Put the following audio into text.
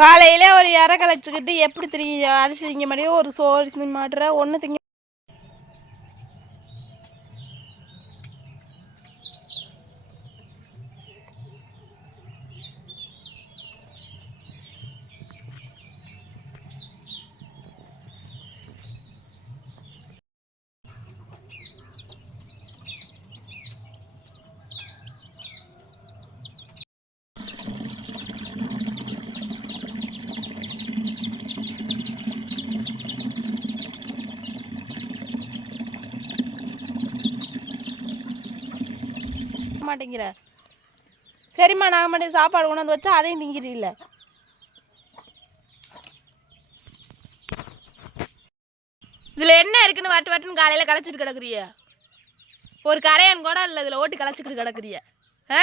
காலையில ஒரு இற கலைச்சிக்கிட்டு எப்படி தெரியும் அரிசி திங்க மாட்டேங்க ஒரு சோறு திங்க மாட்டுற ஒன்று திங்க மாட்டேங்கிற. சரிம்மா நான் மட்டும் சாப்பாடு கொண்டாந்து வச்சா அதையும் திங்கிறீல்ல. இதில் என்ன இருக்குன்னு வட்டு வட்டுன்னு காலையில் களைச்சிட்டு கிடக்குறிய. ஒரு கரையான் கூட இல்லை இதில் ஓட்டி களைச்சிக்கிட்டு கிடக்குறிய. ஆ